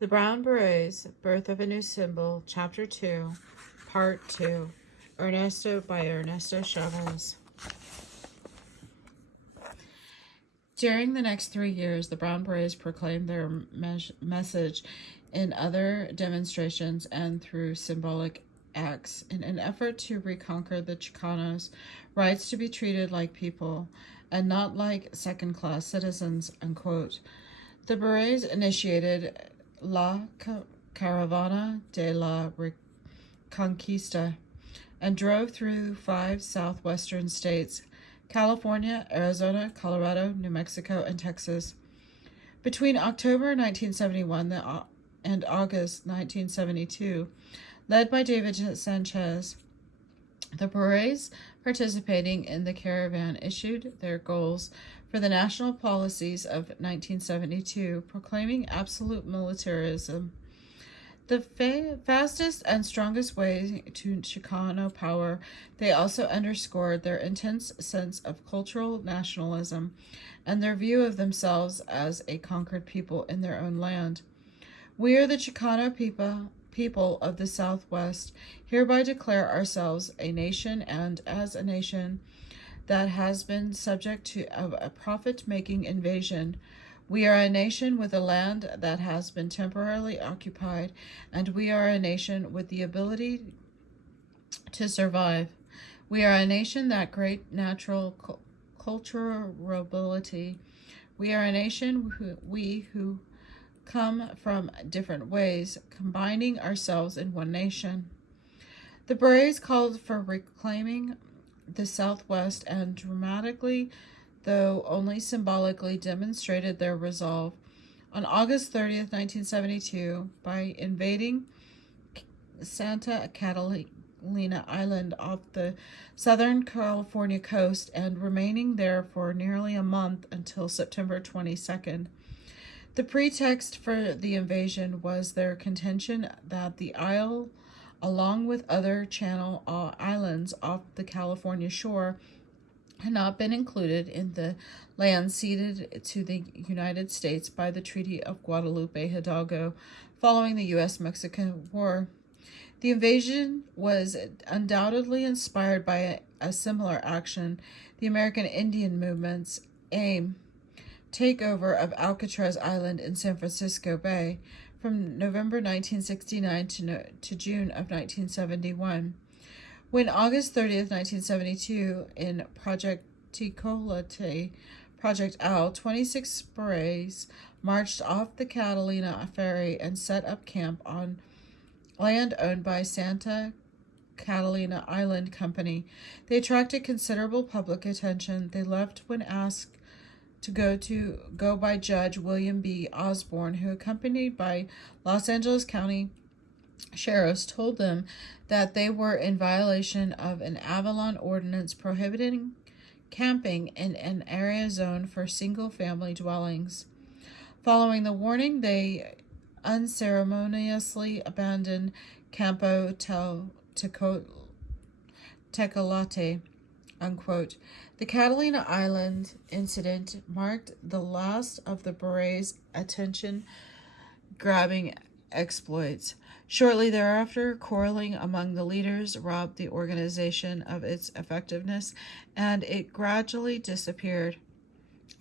The Brown Berets, Birth of a New Symbol, Chapter 2, Part 2, by Ernesto Chavez. During the next 3 years, the Brown Berets proclaimed their message in other demonstrations and through symbolic acts in an effort to reconquer the Chicanos' rights to be treated like people and not like second-class citizens, unquote. The Berets initiated La Caravana de la Reconquista and drove through 5 southwestern states: California, Arizona, Colorado, New Mexico, and Texas. Between October 1971 and August 1972, led by David Sanchez, the Berets participating in the caravan issued their goals for the national policies of 1972, proclaiming absolute militarism. The fastest and strongest way to Chicano power, they also underscored their intense sense of cultural nationalism and their view of themselves as a conquered people in their own land. We are the Chicano people of the Southwest, hereby declare ourselves a nation, and as a nation that has been subject to a profit-making invasion, we are a nation with a land that has been temporarily occupied, and we are a nation with the ability to survive. We are a nation that great natural cultural ability. We are a nation who come from different ways, combining ourselves in one nation. The Berets called for reclaiming the Southwest and dramatically, though only symbolically, demonstrated their resolve on August 30th, 1972, by invading Santa Catalina Island off the southern California coast and remaining there for nearly a month until September 22nd. The pretext for the invasion was their contention that the isle, along with other Channel islands off the California shore, had not been included in the land ceded to the United States by the Treaty of Guadalupe Hidalgo following the U.S.-Mexican War. The invasion was undoubtedly inspired by a similar action, the American Indian movement's takeover of Alcatraz Island in San Francisco Bay from November 1969 to June of 1971. When August 30th, 1972, in Project Tecolote, Project Owl, 26 Berets marched off the Catalina ferry and set up camp on land owned by Santa Catalina Island Company. They attracted considerable public attention. They left when asked to go by Judge William B. Osborne, who, accompanied by Los Angeles County sheriffs, told them that they were in violation of an Avalon ordinance prohibiting camping in an area zoned for single-family dwellings. Following the warning, they unceremoniously abandoned Campo Tecolote, unquote. The Catalina Island incident marked the last of the Berets' attention-grabbing exploits. Shortly thereafter, quarreling among the leaders robbed the organization of its effectiveness, and it gradually disappeared.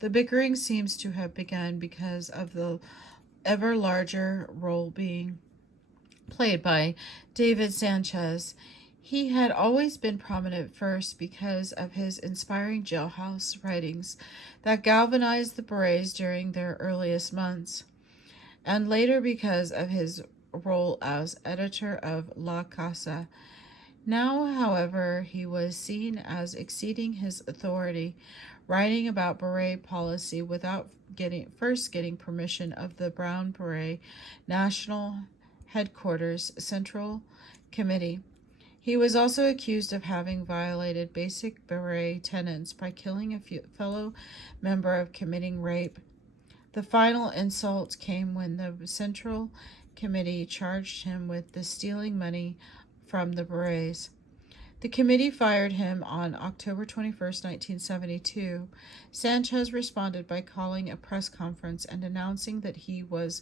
The bickering seems to have begun because of the ever larger role being played by David Sanchez. He had always been prominent, first because of his inspiring jailhouse writings that galvanized the Berets during their earliest months, and later because of his role as editor of La Casa. Now, however, he was seen as exceeding his authority, writing about Beret policy without first getting permission of the Brown Beret National Headquarters Central Committee. He was also accused of having violated basic Beret tenets by killing a fellow member of committing rape. The final insult came when the Central Committee charged him with stealing money from the Berets. The committee fired him on October 21st, 1972. Sanchez responded by calling a press conference and announcing that he was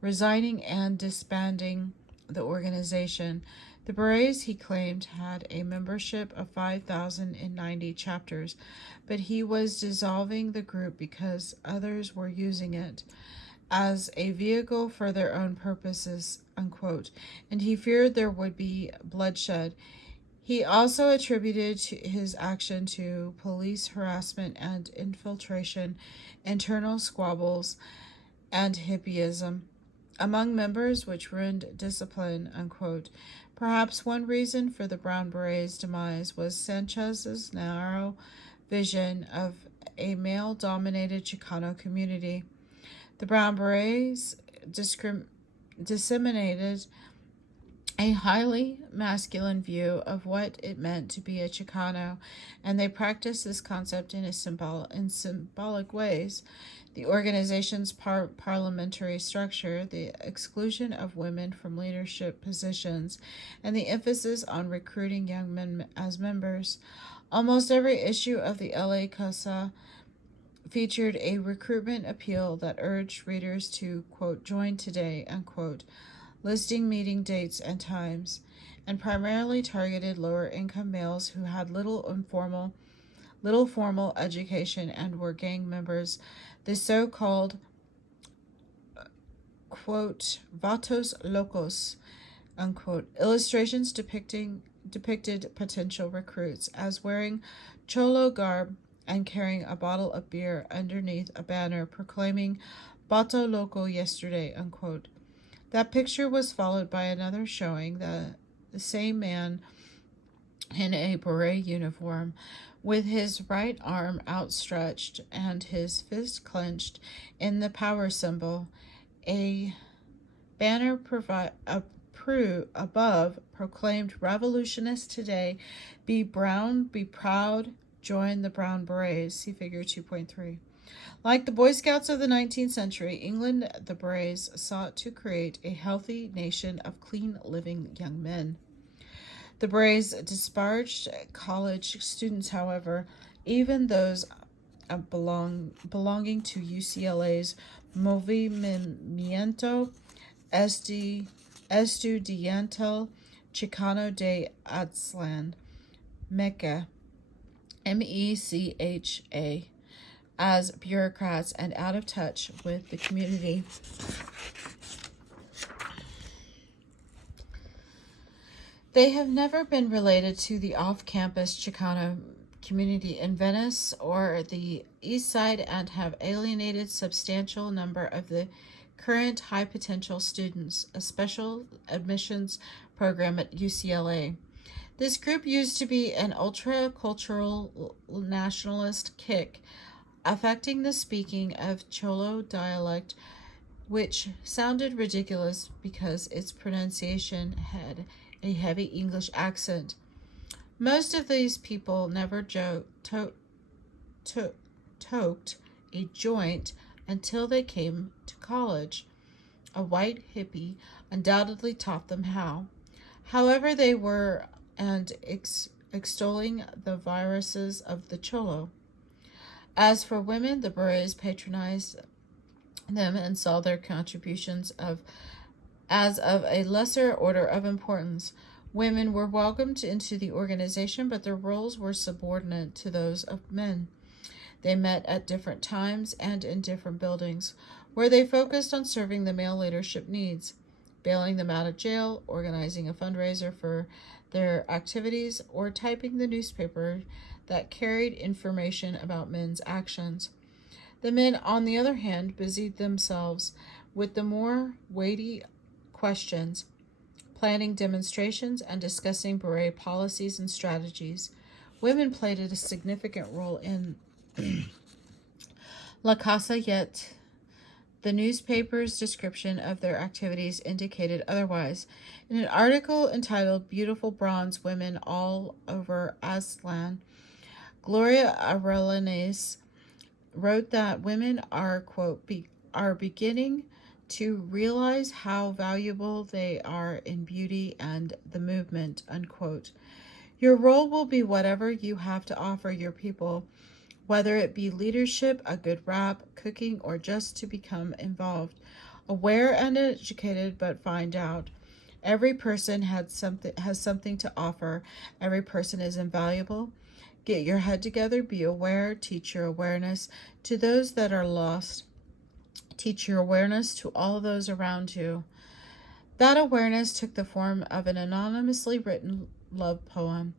resigning and disbanding the organization. The Berets, he claimed, had a membership of 5,090 chapters, but he was dissolving the group because others were using it as a vehicle for their own purposes, unquote, and he feared there would be bloodshed. He also attributed his action to police harassment and infiltration, internal squabbles, and hippieism among members, which ruined discipline, unquote. Perhaps one reason for the Brown Berets' demise was Sanchez's narrow vision of a male-dominated Chicano community. The Brown Berets disseminated a highly masculine view of what it meant to be a Chicano, and they practiced this concept in symbolic ways. The organization's parliamentary structure, the exclusion of women from leadership positions, and the emphasis on recruiting young men as members. Almost every issue of the LA Casa featured a recruitment appeal that urged readers to, quote, join today, unquote, listing meeting dates and times, and primarily targeted lower-income males who had little formal education and were gang members. The so-called, quote, vatos locos, unquote, illustrations depicted potential recruits as wearing cholo garb and carrying a bottle of beer underneath a banner proclaiming "Vato Loco yesterday," unquote. That picture was followed by another showing the same man in a beret uniform, with his right arm outstretched and his fist clenched in the power symbol. A banner above proclaimed, "Revolutionists today, be brown, be proud, join the Brown Berets." See Figure 2.3. Like the Boy Scouts of the 19th century, England, the Berets sought to create a healthy nation of clean-living young men. The Berets disparaged college students, however, even those belonging to UCLA's Movimiento Estudiantil Chicano de Aztlán, MECA, MECHA, as bureaucrats and out of touch with the community. They have never been related to the off-campus Chicano community in Venice or the East Side and have alienated substantial number of the current high-potential students, a special admissions program at UCLA. This group used to be an ultra-cultural nationalist kick, affecting the speaking of Cholo dialect, which sounded ridiculous because its pronunciation had a heavy English accent. Most of these people never toked a joint until they came to college. A white hippie undoubtedly taught them how. However, they were extolling the viruses of the Cholo. As for women, the Berets patronized them and saw their contributions as of a lesser order of importance. Women were welcomed into the organization, but their roles were subordinate to those of men. They met at different times and in different buildings, where they focused on serving the male leadership needs, bailing them out of jail, organizing a fundraiser for their activities, or typing the newspaper that carried information about men's actions. The men, on the other hand, busied themselves with the more weighty questions, planning demonstrations and discussing beret policies and strategies. Women played a significant role in La Casa, yet the newspaper's description of their activities indicated otherwise. In an article entitled "Beautiful Bronze Women All Over Aztlán," Gloria Arellanes wrote that women are, quote, are beginning to realize how valuable they are in beauty and the movement, unquote. Your role will be whatever you have to offer your people, whether it be leadership, a good rap, cooking, or just to become involved. aware and educated, but find out. Every person has something to offer. Every person is invaluable. Get your head together, be aware, teach your awareness to those that are lost. Teach your awareness to all those around you. That awareness took the form of an anonymously written love poem,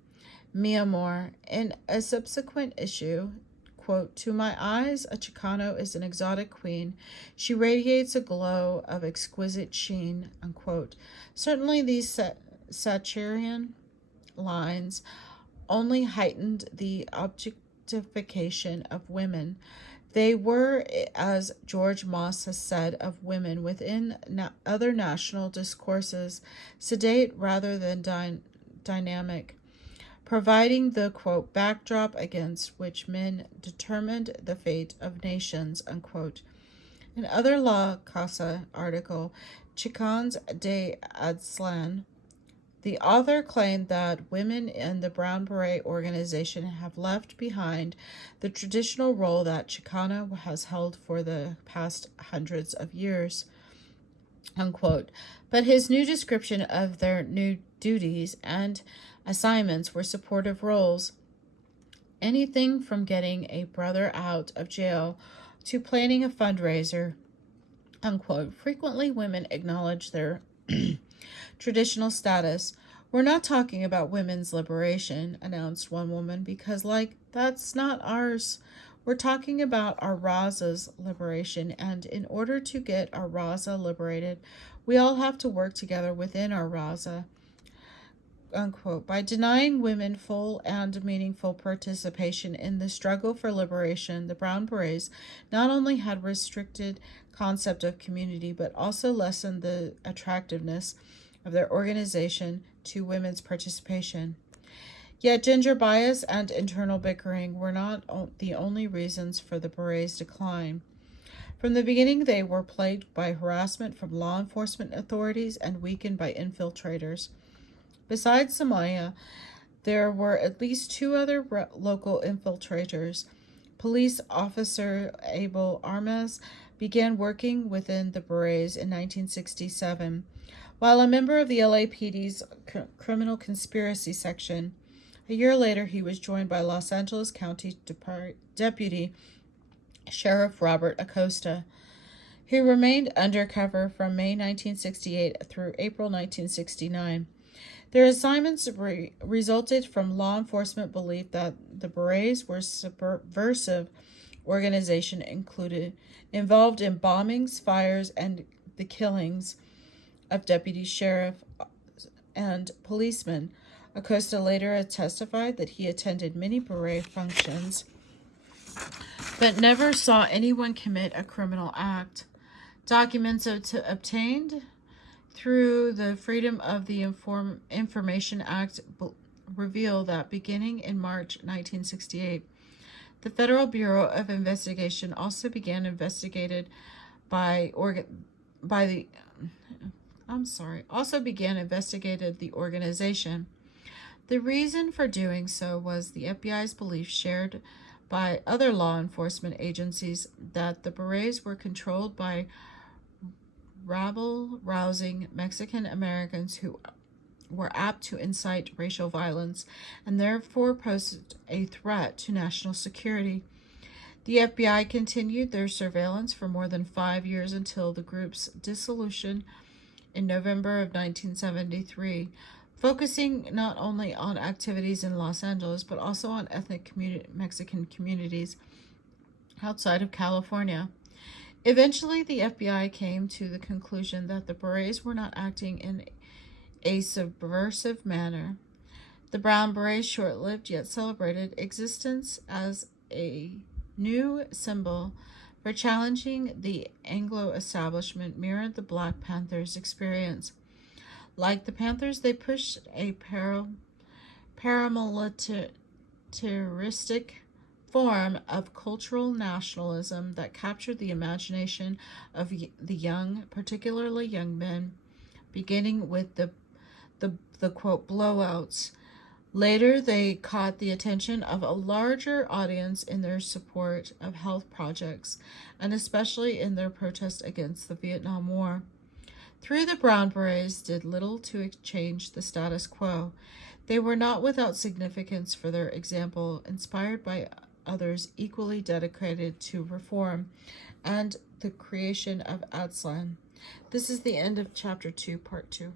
Mi Amor. In a subsequent issue, quote, "To my eyes, a Chicano is an exotic queen. She radiates a glow of exquisite sheen," unquote. Certainly these Satyrian lines only heightened the objectification of women. They were, as George Moss has said of women within other national discourses, sedate rather than dynamic, providing the, quote, "backdrop against which men determined the fate of nations," unquote. In other La Casa article, Chicans de Aztlan, the author claimed that women in the Brown Beret organization have left behind the traditional role that Chicana has held for the past hundreds of years, unquote. But his new description of their new duties and assignments were supportive roles. Anything from getting a brother out of jail to planning a fundraiser, unquote. Frequently, women acknowledge their traditional status. "We're not talking about women's liberation," announced one woman, "because, that's not ours. We're talking about our Raza's liberation, and in order to get our Raza liberated, we all have to work together within our Raza," unquote. By denying women full and meaningful participation in the struggle for liberation, the Brown Berets not only had restricted concept of community, but also lessened the attractiveness of their organization to women's participation. Yet gender bias and internal bickering were not the only reasons for the Berets' decline. From the beginning, they were plagued by harassment from law enforcement authorities and weakened by infiltrators. Besides Somalia, there were at least two other local infiltrators. Police officer Abel Armas began working within the Berets in 1967, while a member of the LAPD's criminal conspiracy section. A year later, he was joined by Los Angeles County Deputy Sheriff Robert Acosta. He remained undercover from May 1968 through April 1969. Their assignments resulted from law enforcement belief that the Berets were a subversive organization involved in bombings, fires, and the killings of deputy sheriff and policemen. Acosta later testified that he attended many Beret functions, but never saw anyone commit a criminal act. Documents obtained through the Freedom of the Information Act reveal that beginning in March 1968, the Federal Bureau of Investigation also began investigated the organization. The reason for doing so was the FBI's belief, shared by other law enforcement agencies, that the Berets were controlled by rabble-rousing Mexican Americans who were apt to incite racial violence and therefore posed a threat to national security. The FBI continued their surveillance for more than 5 years until the group's dissolution in November of 1973, focusing not only on activities in Los Angeles but also on ethnic Mexican communities outside of California. Eventually, the FBI came to the conclusion that the Berets were not acting in a subversive manner. The Brown Berets' short-lived yet celebrated existence as a new symbol for challenging the Anglo establishment mirrored the Black Panthers' experience. Like the Panthers, they pushed a paramilitaristic form of cultural nationalism that captured the imagination of the young, particularly young men, beginning with the quote blowouts Later, they caught the attention of a larger audience in their support of health projects, and especially in their protest against the Vietnam War. 3 of the Brown Berets did little to change the status quo. They were not without significance for their example, inspired by others equally dedicated to reform and the creation of Aztlan. This is the end of Chapter 2, Part 2.